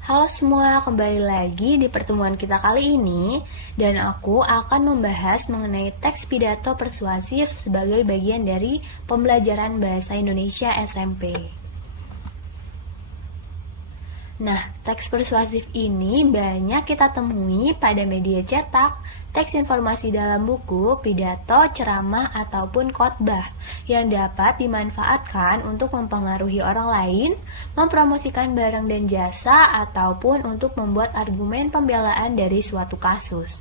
Halo semua, kembali lagi di pertemuan kita kali ini dan aku akan membahas mengenai teks pidato persuasif sebagai bagian dari pembelajaran bahasa Indonesia SMP. Nah, teks persuasif ini banyak kita temui pada media cetak, teks informasi dalam buku, pidato, ceramah, ataupun khotbah yang dapat dimanfaatkan untuk mempengaruhi orang lain, mempromosikan barang dan jasa, ataupun untuk membuat argumen pembelaan dari suatu kasus.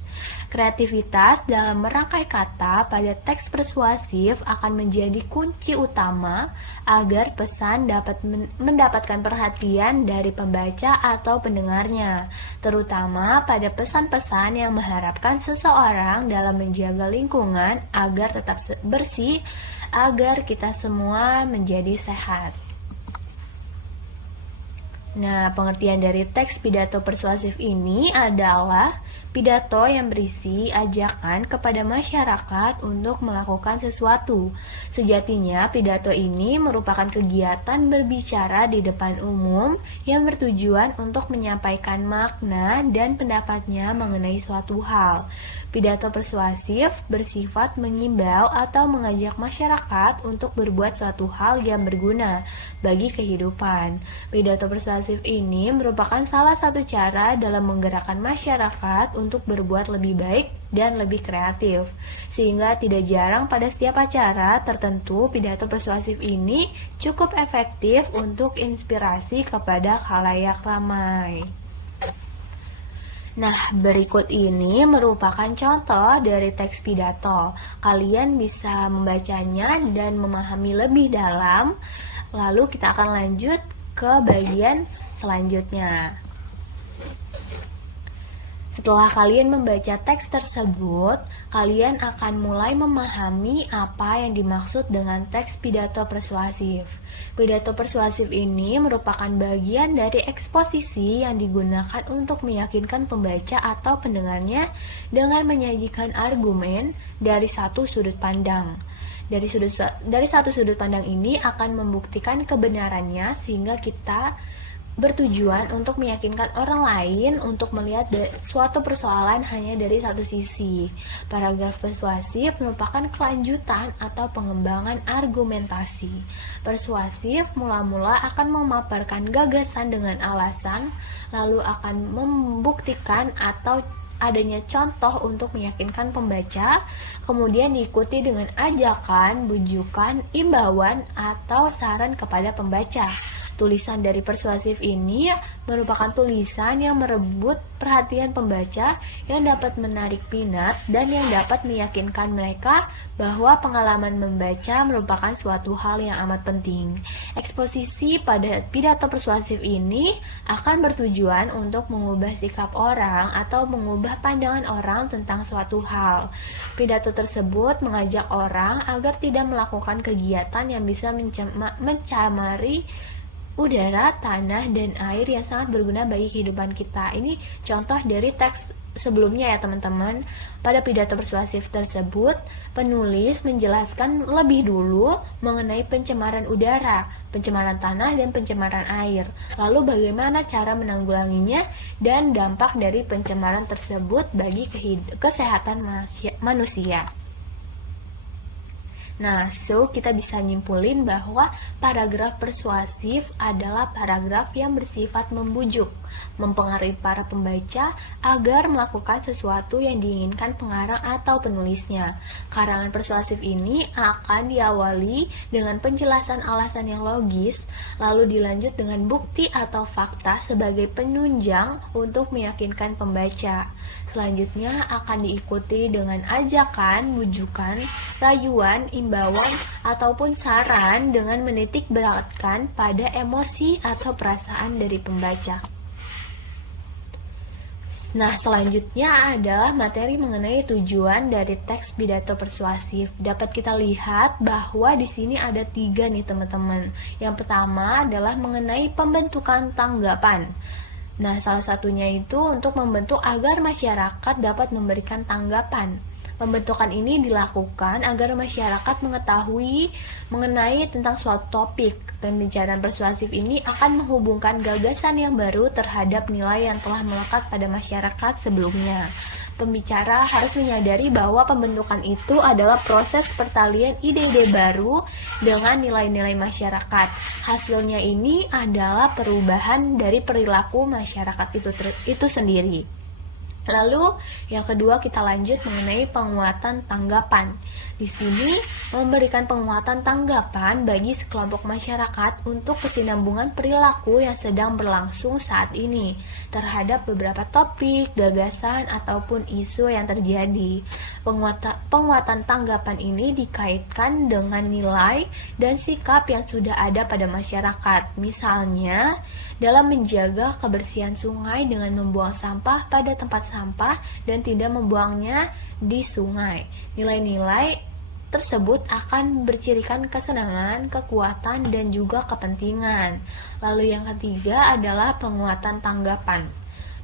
Kreativitas dalam merangkai kata pada teks persuasif akan menjadi kunci utama agar pesan dapat mendapatkan perhatian dari pembaca atau pendengarnya, terutama pada pesan-pesan yang mengharapkan seseorang dalam menjaga lingkungan agar tetap bersih, agar kita semua menjadi sehat. Nah, pengertian dari teks pidato persuasif ini adalah pidato yang berisi ajakan kepada masyarakat untuk melakukan sesuatu. Sejatinya, pidato ini merupakan kegiatan berbicara di depan umum yang bertujuan untuk menyampaikan makna dan pendapatnya mengenai suatu hal. Pidato persuasif bersifat mengimbau atau mengajak masyarakat untuk berbuat suatu hal yang berguna bagi kehidupan. Pidato persuasif ini merupakan salah satu cara dalam menggerakkan masyarakat untuk berbuat lebih baik dan lebih kreatif. Sehingga tidak jarang pada setiap acara tertentu pidato persuasif ini cukup efektif untuk inspirasi kepada khalayak ramai. Nah, berikut ini merupakan contoh dari teks pidato. Kalian bisa membacanya dan memahami lebih dalam. Lalu kita akan lanjut ke bagian selanjutnya. Setelah kalian membaca teks tersebut, kalian akan mulai memahami apa yang dimaksud dengan teks pidato persuasif. Pidato persuasif ini merupakan bagian dari eksposisi yang digunakan untuk meyakinkan pembaca atau pendengarnya dengan menyajikan argumen dari satu sudut pandang. Dari satu sudut pandang ini akan membuktikan kebenarannya sehingga kita bertujuan untuk meyakinkan orang lain untuk melihat suatu persoalan hanya dari satu sisi. Paragraf persuasif merupakan kelanjutan atau pengembangan argumentasi. Persuasif mula-mula akan memaparkan gagasan dengan alasan, lalu akan membuktikan atau adanya contoh untuk meyakinkan pembaca, kemudian diikuti dengan ajakan, bujukan, imbauan, atau saran kepada pembaca. Tulisan dari persuasif ini merupakan tulisan yang merebut perhatian pembaca, yang dapat menarik minat dan yang dapat meyakinkan mereka bahwa pengalaman membaca merupakan suatu hal yang amat penting. Eksposisi pada pidato persuasif ini akan bertujuan untuk mengubah sikap orang atau mengubah pandangan orang tentang suatu hal. Pidato tersebut mengajak orang agar tidak melakukan kegiatan yang bisa mencemari udara, tanah, dan air yang sangat berguna bagi kehidupan kita. Ini contoh dari teks sebelumnya ya teman-teman. Pada pidato persuasif tersebut, penulis menjelaskan lebih dulu mengenai pencemaran udara, pencemaran tanah, dan pencemaran air. Lalu bagaimana cara menanggulanginya dan dampak dari pencemaran tersebut bagi kesehatan manusia. Nah, kita bisa nyimpulin bahwa paragraf persuasif adalah paragraf yang bersifat membujuk, mempengaruhi para pembaca agar melakukan sesuatu yang diinginkan pengarang atau penulisnya. Karangan persuasif ini akan diawali dengan penjelasan alasan yang logis, lalu dilanjut dengan bukti atau fakta sebagai penunjang untuk meyakinkan pembaca. Selanjutnya akan diikuti dengan ajakan, bujukan, rayuan, imbauan, ataupun saran dengan menitik beratkan pada emosi atau perasaan dari pembaca. Nah, selanjutnya adalah materi mengenai tujuan dari teks pidato persuasif. Dapat kita lihat bahwa di sini ada 3 nih teman-teman. Yang pertama adalah mengenai pembentukan tanggapan. Nah, salah satunya itu untuk membentuk agar masyarakat dapat memberikan tanggapan. Pembentukan ini dilakukan agar masyarakat mengetahui mengenai tentang suatu topik. Pembicaraan persuasif ini akan menghubungkan gagasan yang baru terhadap nilai yang telah melekat pada masyarakat sebelumnya. Pembicara harus menyadari bahwa pembentukan itu adalah proses pertalian ide-ide baru dengan nilai-nilai masyarakat. Hasilnya ini adalah perubahan dari perilaku masyarakat itu sendiri. Lalu yang kedua kita lanjut mengenai penguatan tanggapan. Di sini memberikan penguatan tanggapan bagi sekelompok masyarakat untuk kesinambungan perilaku yang sedang berlangsung saat ini terhadap beberapa topik, gagasan, ataupun isu yang terjadi. Penguatan tanggapan ini dikaitkan dengan nilai dan sikap yang sudah ada pada masyarakat. Misalnya, dalam menjaga kebersihan sungai dengan membuang sampah pada tempat sampah dan tidak membuangnya di sungai. Nilai-nilai tersebut akan bercirikan kesenangan, kekuatan, dan juga kepentingan. Lalu yang ketiga adalah penguatan tanggapan.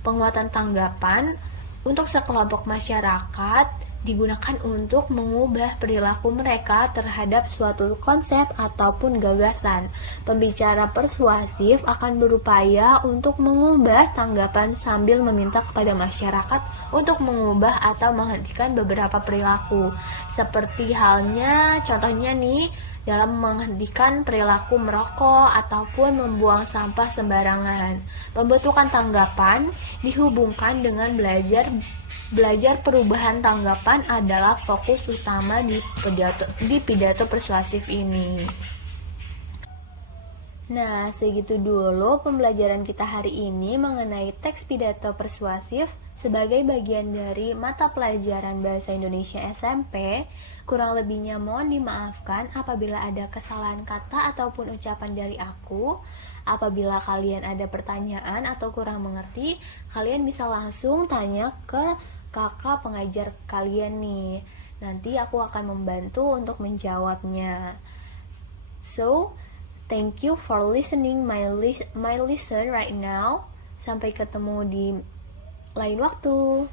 Penguatan tanggapan untuk sekelompok masyarakat digunakan untuk mengubah perilaku mereka terhadap suatu konsep ataupun gagasan. Pembicara persuasif akan berupaya untuk mengubah tanggapan sambil meminta kepada masyarakat untuk mengubah atau menghentikan beberapa perilaku. Seperti halnya, contohnya nih, dalam menghentikan perilaku merokok ataupun membuang sampah sembarangan. Pembentukan tanggapan dihubungkan dengan belajar perubahan tanggapan adalah fokus utama di pidato persuasif ini. Nah, segitu dulu pembelajaran kita hari ini mengenai teks pidato persuasif sebagai bagian dari mata pelajaran Bahasa Indonesia SMP. Kurang lebihnya mohon dimaafkan apabila ada kesalahan kata ataupun ucapan dari aku. Apabila kalian ada pertanyaan atau kurang mengerti, kalian bisa langsung tanya ke kakak pengajar kalian nih. Nanti aku akan membantu untuk menjawabnya. So, thank you for listening my lesson right now. Sampai ketemu di lain waktu.